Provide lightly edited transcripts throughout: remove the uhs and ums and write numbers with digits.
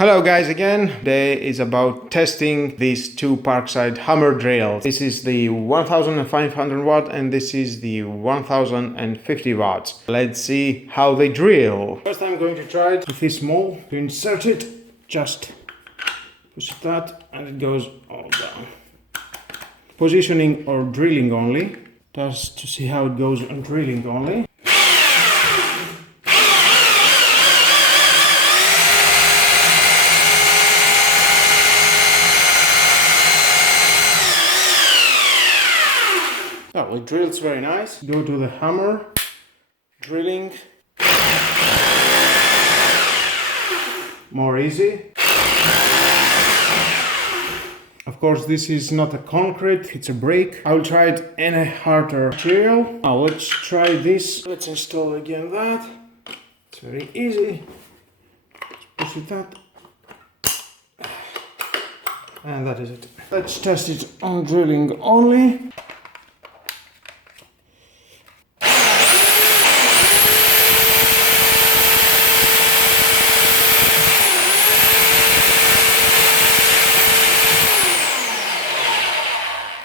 Hello guys again. Today is about testing these two Parkside hammer drills. This is the 1500 watt and this is the 1050 watts. Let's see how they drill. First I'm going to try it with this small. To insert it, just push that and it goes all down. Positioning or drilling only. Just to see how it goes on drilling only. Oh, it drills very nice. Go to the hammer, drilling. More easy. Of course, this is not a concrete, it's a brick. I will try it in a harder material. Now let's try this. Let's install again that. It's very easy. Let's push it that. And that is it. Let's test it on drilling only.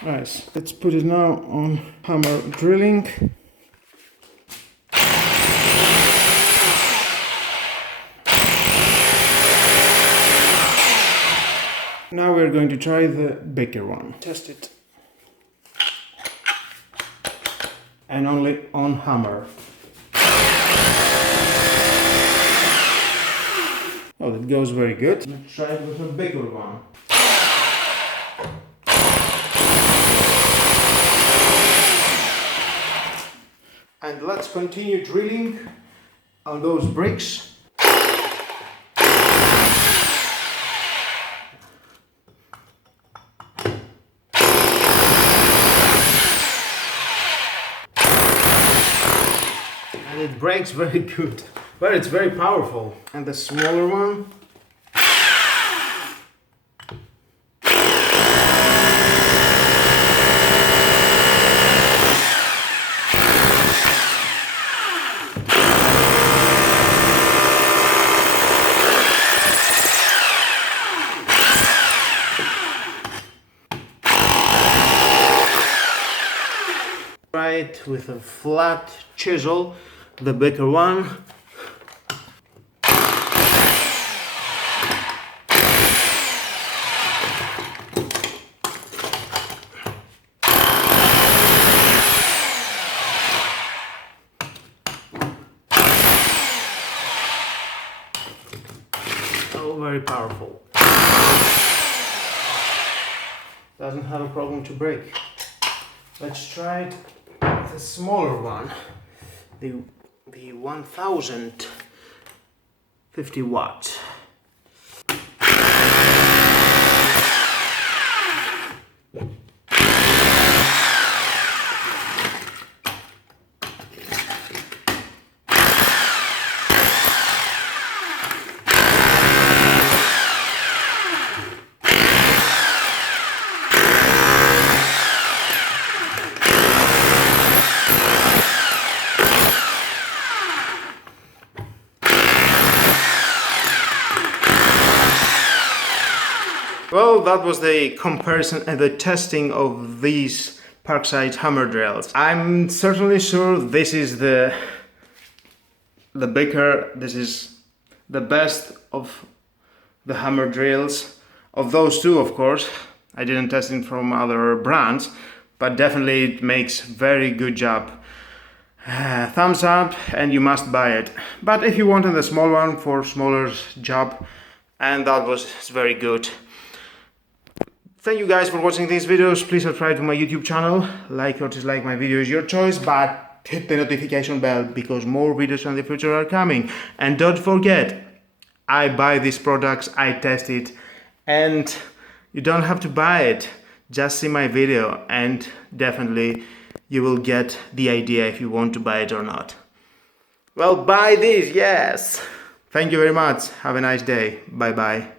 Nice. Let's put it now on hammer drilling. Now we're going to try the bigger one. Test it. And only on hammer. Oh, that goes very good. Let's try it with a bigger one. And let's continue drilling on those bricks. And it breaks very good, but it's very powerful. And the smaller one. Try it with a flat chisel, the bigger one. Oh, very powerful. Doesn't have a problem to break. Let's try it. The smaller one, the 1050 watt. Well, that was the comparison and the testing of these Parkside hammer drills. I'm certainly sure this is the bigger, this is the best of the hammer drills. Of those two, of course. I didn't test it from other brands, but definitely it makes very good job. Thumbs up, and you must buy it. But if you wanted a small one for smaller job, and that was very good. Thank you guys for watching these videos. Please subscribe to my YouTube channel. Like or dislike my video is your choice, but hit the notification bell because more videos in the future are coming. And don't forget, I buy these products, I test it, and you don't have to buy it. Just see my video and definitely you will get the idea if you want to buy it or not. Well, buy this, yes! Thank you very much. Have a nice day. Bye bye.